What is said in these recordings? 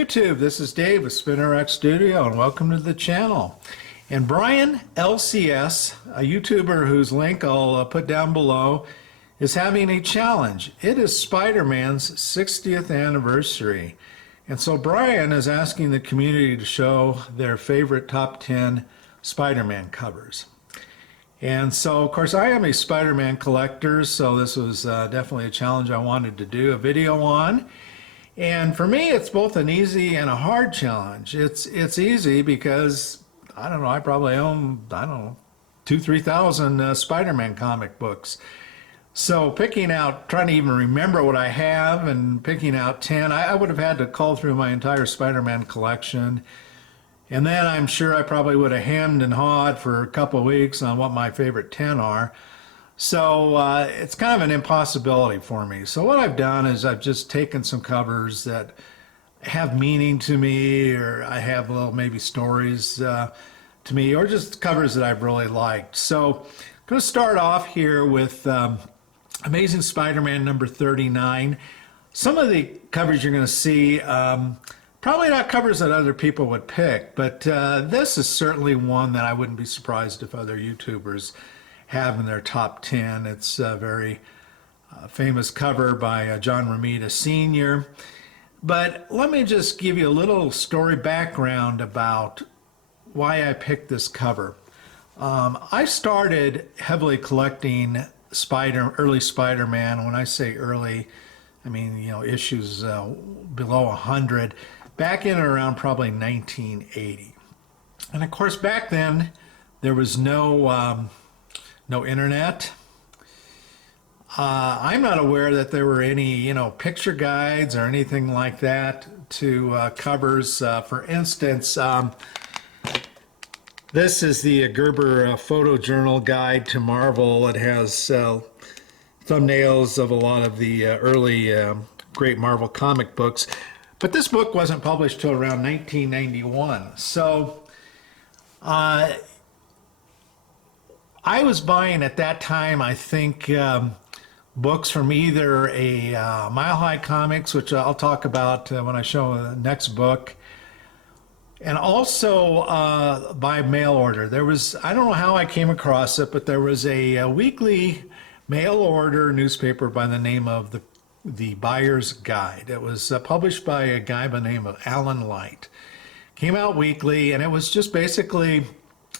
YouTube. This is Dave with SpinnerX Studio, and welcome to the channel. And Brian-LCS, a YouTuber whose link I'll put down below, is having a challenge. It is Spider-Man's 60th anniversary. And so Brian is asking the community to show their favorite top 10 Spider-Man covers. And so, of course, I am a Spider-Man collector, so this was definitely a challenge I wanted to do a video on. And for me, it's both an easy and a hard challenge. It's easy because, I don't know, I probably own, 2,000-3,000 Spider-Man comic books. So trying to even remember what I have and picking out 10, I would have had to cull through my entire Spider-Man collection. And then I'm sure I probably would have hemmed and hawed for a couple of weeks on what my favorite 10 are. So it's kind of an impossibility for me. So what I've done is I've just taken some covers that have meaning to me, or I have little maybe stories to me, or just covers that I've really liked. So I'm going to start off here with Amazing Spider-Man number 39. Some of the covers you're going to see, probably not covers that other people would pick, but this is certainly one that I wouldn't be surprised if other YouTubers have in their top 10. It's a very famous cover by John Romita Sr. But let me just give you a little story background about why I picked this cover. I started heavily collecting early Spider-Man. When I say early, I mean, issues below 100, back in and around probably 1980. And of course, back then, there was no internet. I'm not aware that there were any, picture guides or anything like that to covers. For instance, this is the Gerber Photojournal Guide to Marvel. It has thumbnails of a lot of the early great Marvel comic books. But this book wasn't published till around 1991. So I was buying at that time, I think, books from either a Mile High Comics, which I'll talk about when I show the next book, and also by mail order. There was, I don't know how I came across it, but there was a weekly mail order newspaper by the name of the Buyer's Guide. It was published by a guy by the name of Alan Light. Came out weekly, and it was just basically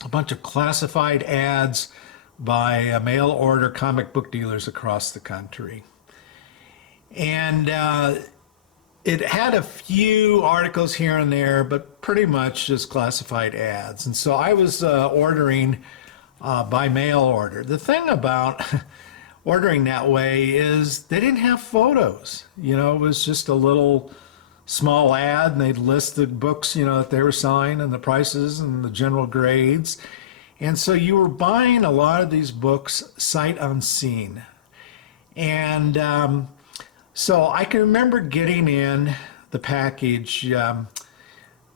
a bunch of classified ads by mail order comic book dealers across the country. And it had a few articles here and there, but pretty much just classified ads. And so I was ordering by mail order. The thing about ordering that way is they didn't have photos. It was just a little small ad, and they'd list the books, that they were selling and the prices and the general grades. And so you were buying a lot of these books sight unseen. And so I can remember getting in the package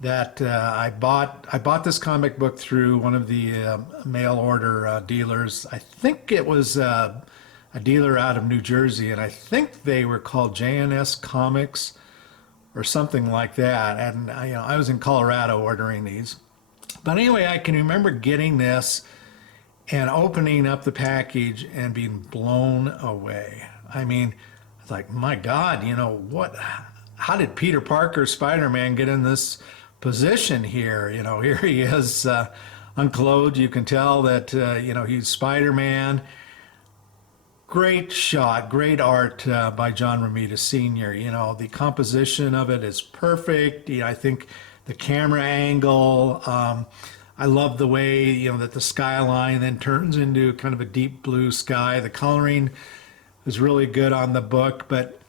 that I bought this comic book through one of the mail order dealers. I think it was a dealer out of New Jersey, and I think they were called J&S Comics or something like that. And I was in Colorado ordering these. But anyway, I can remember getting this and opening up the package and being blown away. I mean, it's like, my God, how did Peter Parker, Spider-Man, get in this position here? Here he is unclothed. You can tell that, he's Spider-Man. Great shot, great art by John Romita Sr. The composition of it is perfect. I think the camera angle, I love the way, that the skyline then turns into kind of a deep blue sky. The coloring is really good on the book. But,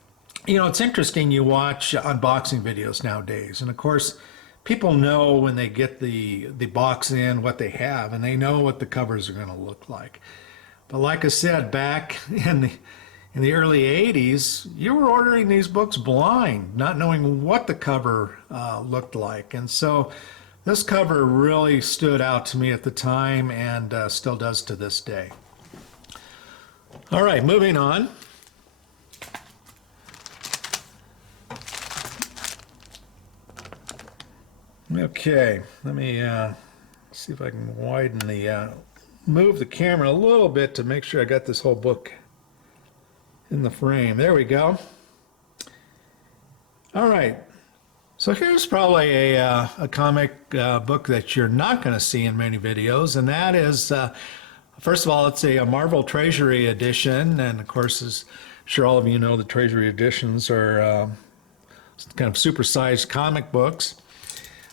it's interesting, you watch unboxing videos nowadays. And of course, people know when they get the box in what they have, and they know what the covers are going to look like. But like I said, back in the early 80s, you were ordering these books blind, not knowing what the cover looked like. And so this cover really stood out to me at the time, and still does to this day. All right, moving on. Okay, let me see if I can widen move the camera a little bit to make sure I got this whole book in the frame. There we go. All right. So here's probably a comic book that you're not going to see in many videos, and that is, first of all, it's a Marvel Treasury edition, and of course, as sure all of you know, the Treasury editions are kind of supersized comic books.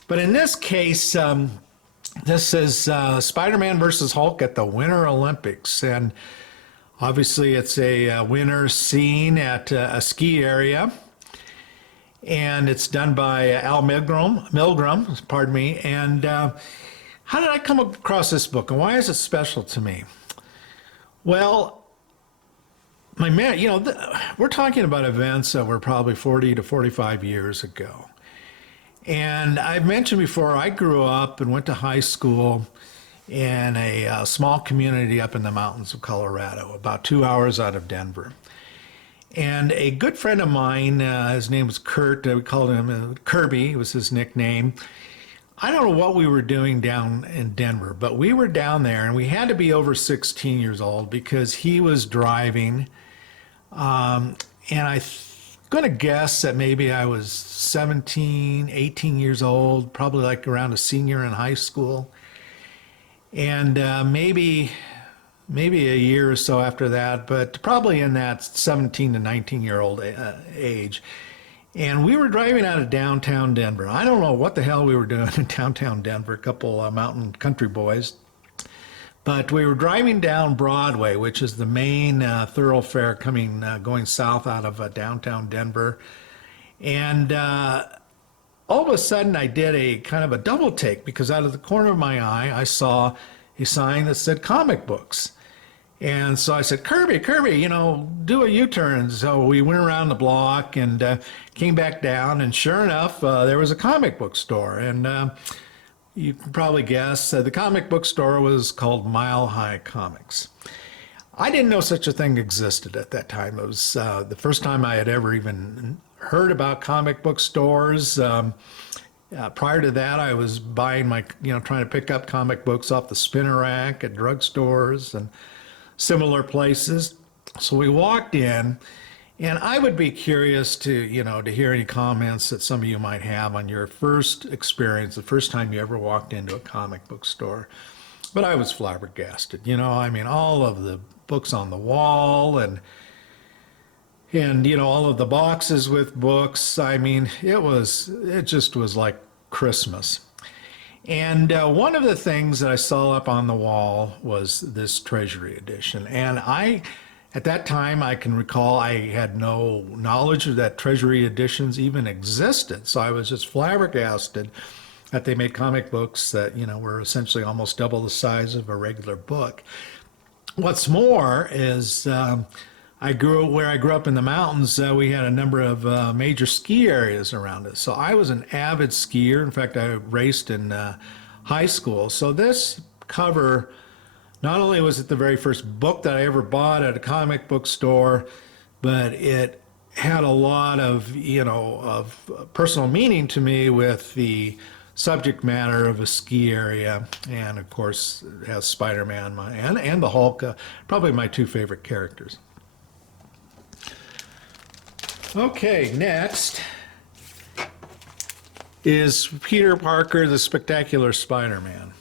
But in this case, this is Spider-Man versus Hulk at the Winter Olympics, and obviously it's a winter scene at a ski area. And it's done by Al Milgrom, pardon me. And how did I come across this book, and why is it special to me? Well, my man, we're talking about events that were probably 40 to 45 years ago. And I've mentioned before, I grew up and went to high school in a small community up in the mountains of Colorado, about 2 hours out of Denver. And a good friend of mine, his name was Kurt, we called him Kirby, was his nickname. I don't know what we were doing down in Denver, but we were down there, and we had to be over 16 years old because he was driving. And I'm going to guess that maybe I was 17, 18 years old, probably like around a senior in high school. And maybe a year or so after that, but probably in that 17 to 19-year-old age. And we were driving out of downtown Denver. I don't know what the hell we were doing in downtown Denver, a couple mountain country boys. But we were driving down Broadway, which is the main thoroughfare going south out of downtown Denver. And all of a sudden I did a kind of a double take because out of the corner of my eye, I saw a sign that said comic books. And so I said, Kirby, do a U-turn. So we went around the block and came back down, and sure enough, there was a comic book store. And you can probably guess the comic book store was called Mile High Comics. I didn't know such a thing existed at that time. It was the first time I had ever even heard about comic book stores. Prior to that, I was buying trying to pick up comic books off the spinner rack at drugstores and similar places. So we walked in, and I would be curious to hear any comments that some of you might have on your first experience, the first time you ever walked into a comic book store. But I was flabbergasted. All of the books on the wall and all of the boxes with books. It just was like Christmas. And one of the things that I saw up on the wall was this Treasury edition. And at that time, I can recall I had no knowledge that Treasury editions even existed. So I was just flabbergasted that they made comic books that, were essentially almost double the size of a regular book. What's more is where I grew up in the mountains, we had a number of major ski areas around us. So I was an avid skier. In fact, I raced in high school. So this cover, not only was it the very first book that I ever bought at a comic book store, but it had a lot of, of personal meaning to me with the subject matter of a ski area. And of course, it has Spider-Man and the Hulk, probably my two favorite characters. Okay, next is Peter Parker, the Spectacular Spider-Man.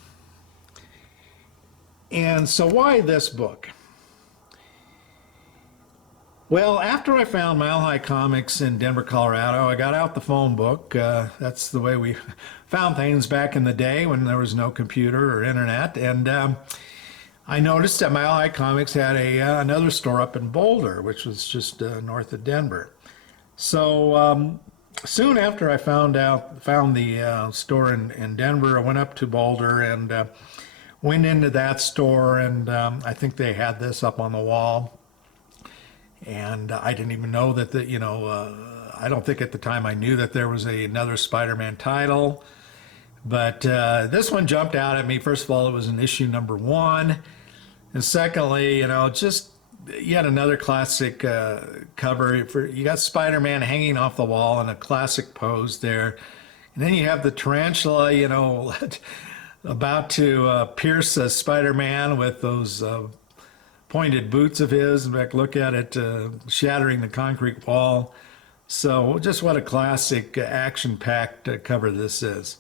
And so why this book? Well, after I found Mile High Comics in Denver, Colorado, I got out the phone book. That's the way we found things back in the day when there was no computer or internet. And I noticed that Mile High Comics had another store up in Boulder, which was just north of Denver. So soon after I found the store in Denver, I went up to Boulder and went into that store, and I think they had this up on the wall. And I didn't even know that I don't think at the time I knew that there was another Spider-Man title. But this one jumped out at me. First of all, it was in issue number 1. And secondly, just yet another classic cover. You got Spider-Man hanging off the wall in a classic pose there, And then you have the tarantula, you know, about to pierce Spider-Man with those pointed boots of his. In fact, look at it shattering the concrete wall. So just what a classic action-packed cover this is.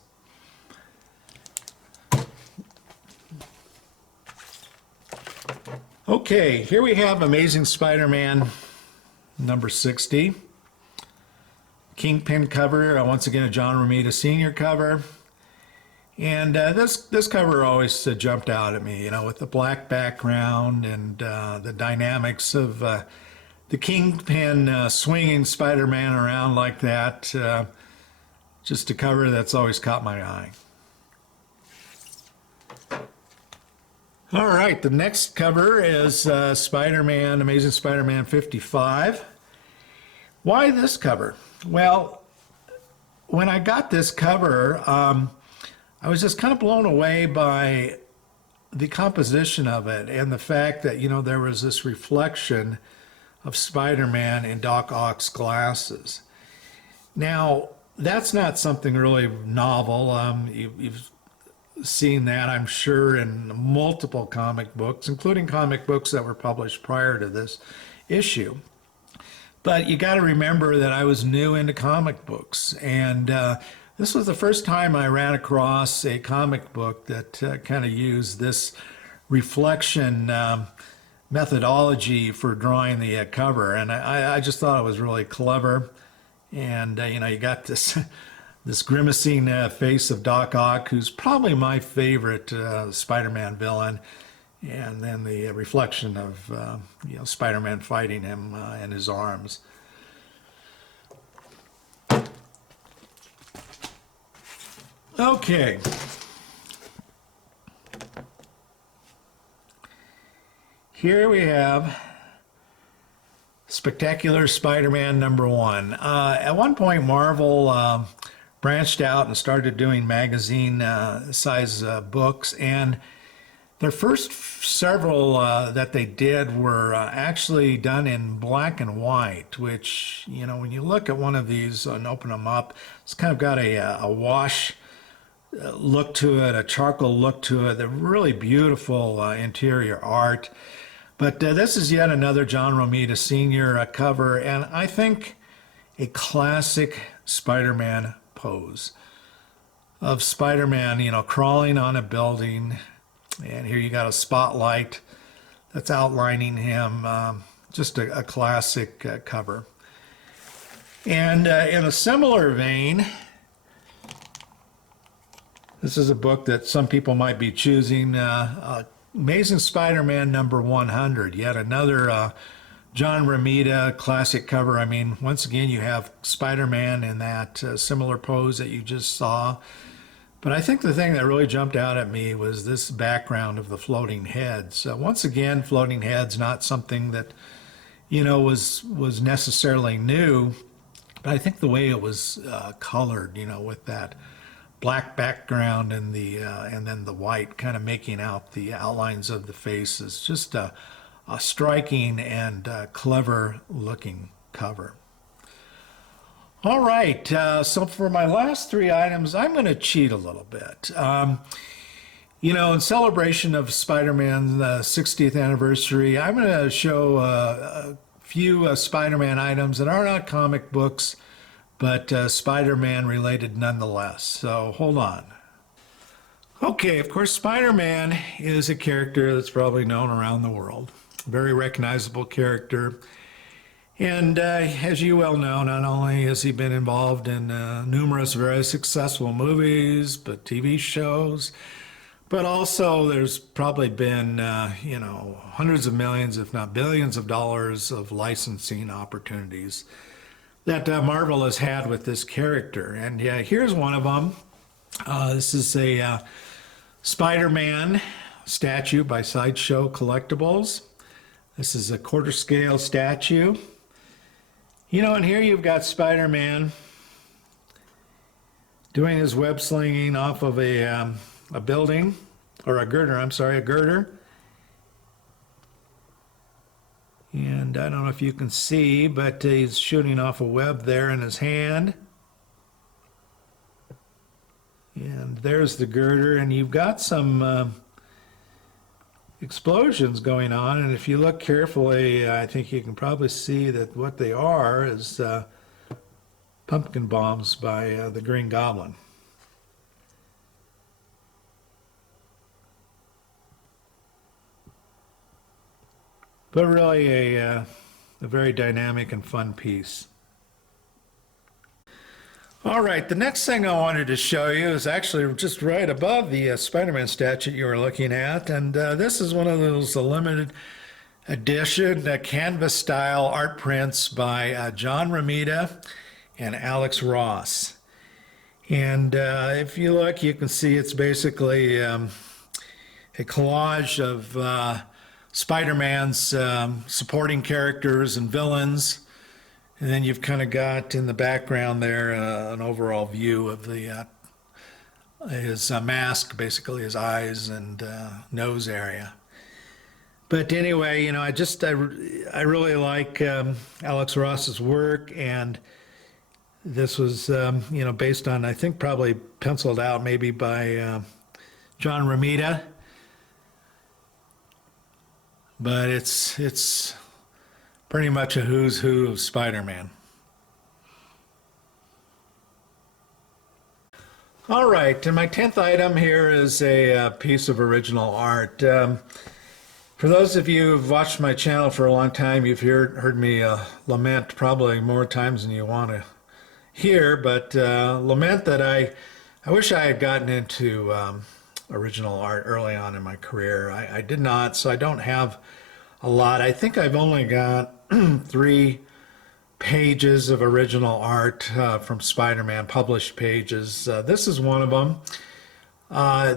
Okay, here we have Amazing Spider-Man number 60. Kingpin cover, once again a John Romita Sr. cover. And this cover always jumped out at me, you know, with the black background and the dynamics of the Kingpin swinging Spider-Man around like that. Just a cover that's always caught my eye. All right, the next cover is Spider-Man, Amazing Spider-Man 55. Why this cover? Well, when I got this cover, I was just kind of blown away by the composition of it and the fact that, you know, there was this reflection of Spider-Man in Doc Ock's glasses. Now, that's not something really novel. You've seen that, I'm sure, in multiple comic books, including comic books that were published prior to this issue. But you got to remember that I was new into comic books, and this was the first time I ran across a comic book that kind of used this reflection methodology for drawing the cover, and I just thought it was really clever. And you know, you got this this grimacing face of Doc Ock, who's probably my favorite Spider-Man villain, and then the reflection of you know, Spider-Man fighting him in his arms. Okay. Here we have Spectacular Spider-Man #1. At one point, Marvel branched out and started doing magazine size books, and their first several that they did were actually done in black and white, which, you know, when you look at one of these and open them up, it's kind of got a wash look to it, a charcoal look to it. They're really beautiful interior art. But this is yet another John Romita Sr. Cover, and I think a classic Spider-Man pose of Spider-Man, you know, crawling on a building, and here you got a spotlight that's outlining him. Just a classic cover. And in a similar vein, this is a book that some people might be choosing. Amazing Spider-Man #100, yet another John Romita classic cover. I mean, once again, you have Spider-Man in that similar pose that you just saw. But I think the thing that really jumped out at me was this background of the floating heads. Once again, floating heads, not something that, you know, was necessarily new. But I think the way it was colored, you know, with that black background and then the white kind of making out the outlines of the face is just a striking and clever looking cover. All right, so for my last three items, I'm going to cheat a little bit. You know, in celebration of Spider-Man's 60th anniversary, I'm going to show a few Spider-Man items that are not comic books, but Spider-Man related nonetheless. So hold on. Okay, of course, Spider-Man is a character that's probably known around the world. Very recognizable character. And as you well know, not only has he been involved in numerous very successful movies, but TV shows, but also there's probably been, you know, hundreds of millions, if not billions of dollars of licensing opportunities that Marvel has had with this character. And yeah, here's one of them. This is a Spider-Man statue by Sideshow Collectibles. This is a quarter scale statue. You know, and here you've got Spider-Man doing his web slinging off of a building, or a girder, I'm sorry, a girder. And I don't know if you can see, but he's shooting off a web there in his hand. And there's the girder, and you've got some explosions going on, and if you look carefully, I think you can probably see that what they are is pumpkin bombs by the Green Goblin. But really a very dynamic and fun piece. All right, the next thing I wanted to show you is actually just right above the Spider-Man statue you were looking at, and this is one of those limited edition canvas-style art prints by John Romita and Alex Ross. And if you look, you can see it's basically a collage of Spider-Man's supporting characters and villains. And then you've kind of got in the background there an overall view of the his mask, basically his eyes and nose area. But anyway, you know, I really like Alex Ross's work, and this was you know, based on, I think, probably penciled out maybe by John Romita. But it's pretty much a who's who of Spider-Man. All right, and my 10th item here is a piece of original art. For those of you who've watched my channel for a long time, you've heard me lament probably more times than you want to hear, but lament that I wish I had gotten into original art early on in my career. I did not, so I don't have a lot. I think I've only got 3 pages of original art from Spider-Man, published pages. This is one of them.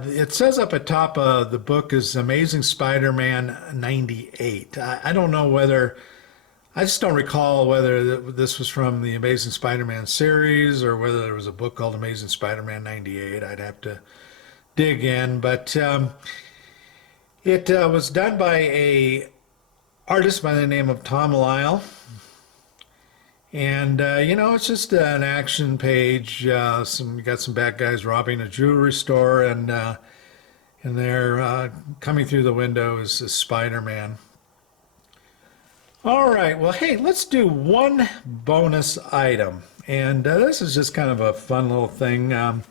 It says up at top of the book is Amazing Spider-Man 98. I don't know whether, I just don't recall whether this was from the Amazing Spider-Man series or whether there was a book called Amazing Spider-Man 98. I'd have to dig in, but it was done by a artist by the name of Tom Lyle. And, you know, it's just an action page. You got some bad guys robbing a jewelry store, and they're coming through the window is Spider-Man. All right, well, hey, let's do one bonus item. And this is just kind of a fun little thing I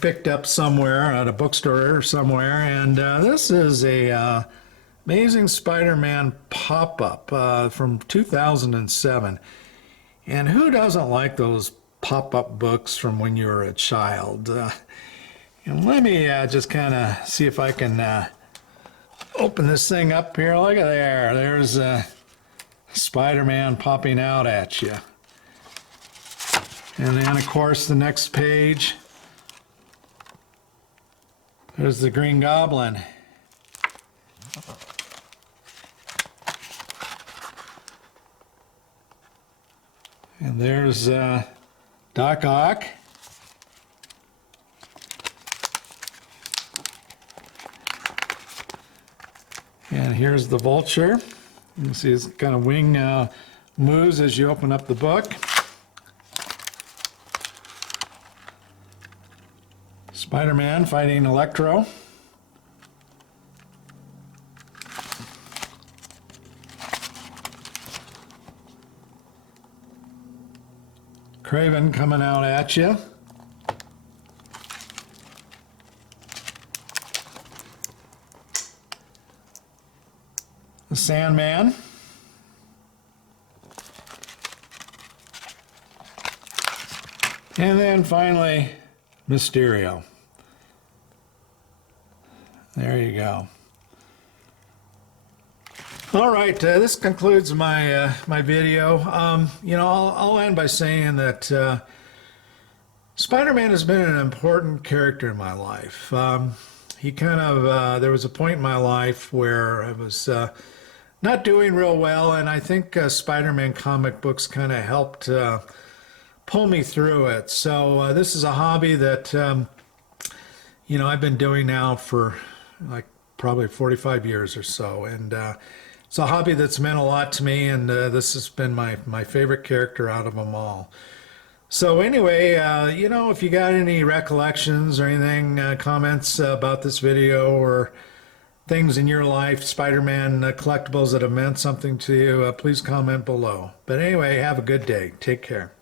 picked up somewhere at a bookstore or somewhere. And this is a Amazing Spider-Man pop-up from 2007. And who doesn't like those pop-up books from when you were a child? And let me just kind of see if I can open this thing up here. Look at there. There's Spider-Man popping out at you. And then, of course, the next page, there's the Green Goblin. And there's Doc Ock. And here's the Vulture. You can see his kind of wing moves as you open up the book. Spider-Man fighting Electro. Craven coming out at you. The Sandman. And then finally, Mysterio. There you go. All right, this concludes my my video. You know, I'll end by saying that Spider-Man has been an important character in my life. He kind of, there was a point in my life where I was not doing real well, and I think Spider-Man comic books kind of helped pull me through it. So this is a hobby that, you know, I've been doing now for like probably 45 years or so, and it's a hobby that's meant a lot to me, and this has been my favorite character out of them all. So anyway, you know, if you got any recollections or anything, comments about this video or things in your life, Spider-Man collectibles that have meant something to you, please comment below. But anyway, have a good day. Take care.